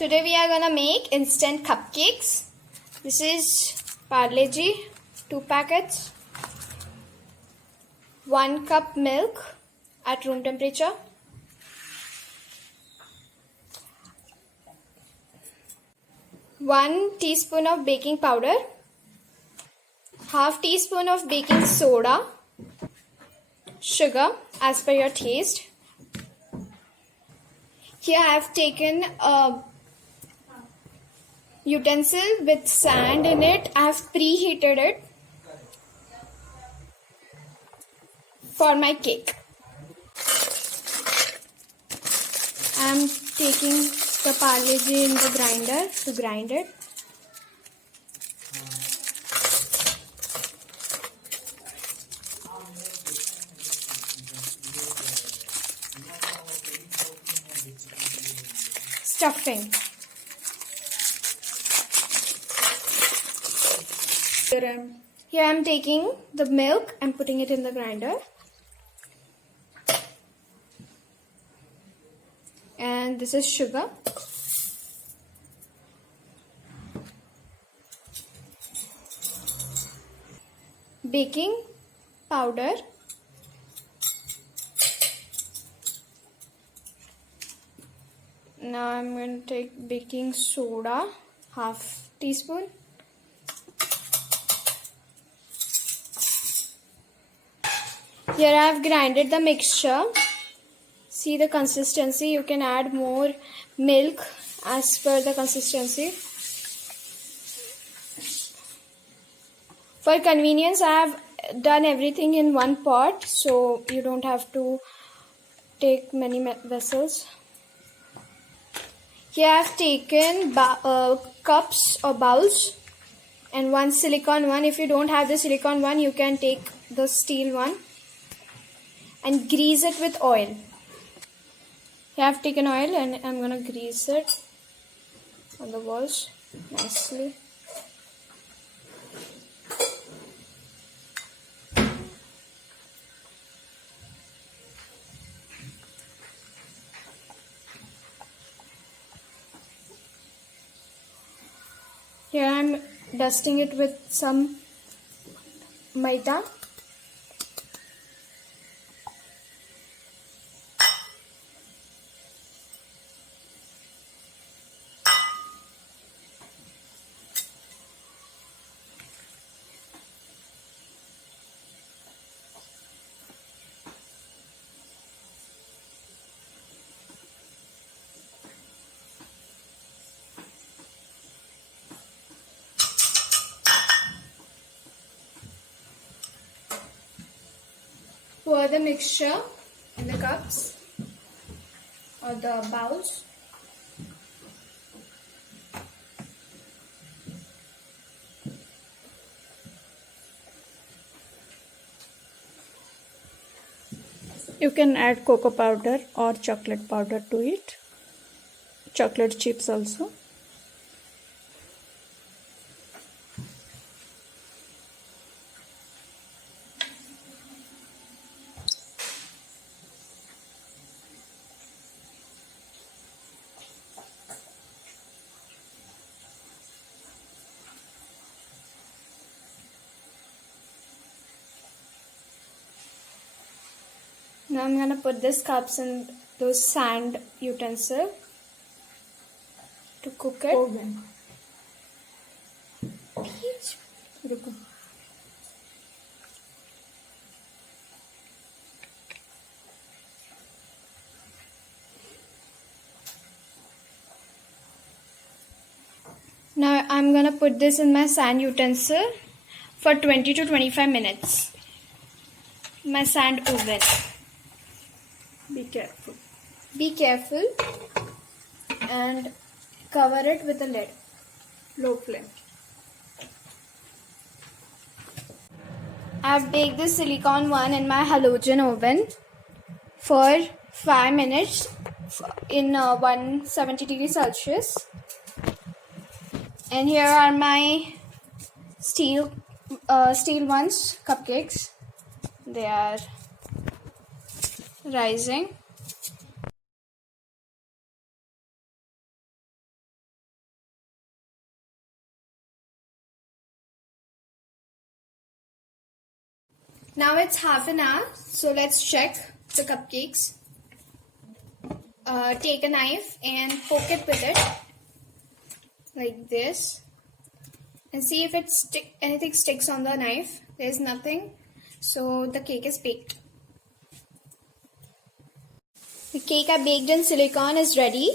Today we are gonna make instant cupcakes. This is Parle-G, 2 packets, 1 cup milk at room temperature, one teaspoon of baking powder, half teaspoon of baking soda, sugar as per your taste. Here I have taken a utensil with sand in it. I have preheated it for my cake. I am taking the Parle-G in the grinder to grind it. Stuffing. Here I am taking the milk and putting it in the grinder. And this is sugar. Baking powder. Now I'm going to take baking soda, half teaspoon. Here I have grinded the mixture. See the consistency. You can add more milk as per the consistency. For convenience, I have done everything in one pot, so you don't have to take many vessels. Here I have taken cups or bowls and one silicone one. If you don't have the silicone one, you can take the steel one and grease it with oil. Here I have taken oil and I'm going to grease it on the walls nicely. Here I am dusting it with some maida. Pour the mixture in the cups or the bowls. You can add cocoa powder or chocolate powder to it. Chocolate chips also. Now I'm going to put these cups in those sand utensil to cook it. Oven. Now I'm going to put this in my sand utensil for 20 to 25 minutes. My sand oven. Be careful. Be careful and cover it with a lid. Low flame. I've baked the silicone one in my halogen oven for 5 minutes in 170 degrees Celsius. And here are my steel ones, cupcakes. They are rising. Now it's half an hour, so let's check the cupcakes. Take a knife and poke it with it like this and see if anything sticks on the knife. There's nothing, so the cake is baked. The cake I baked in silicone is ready.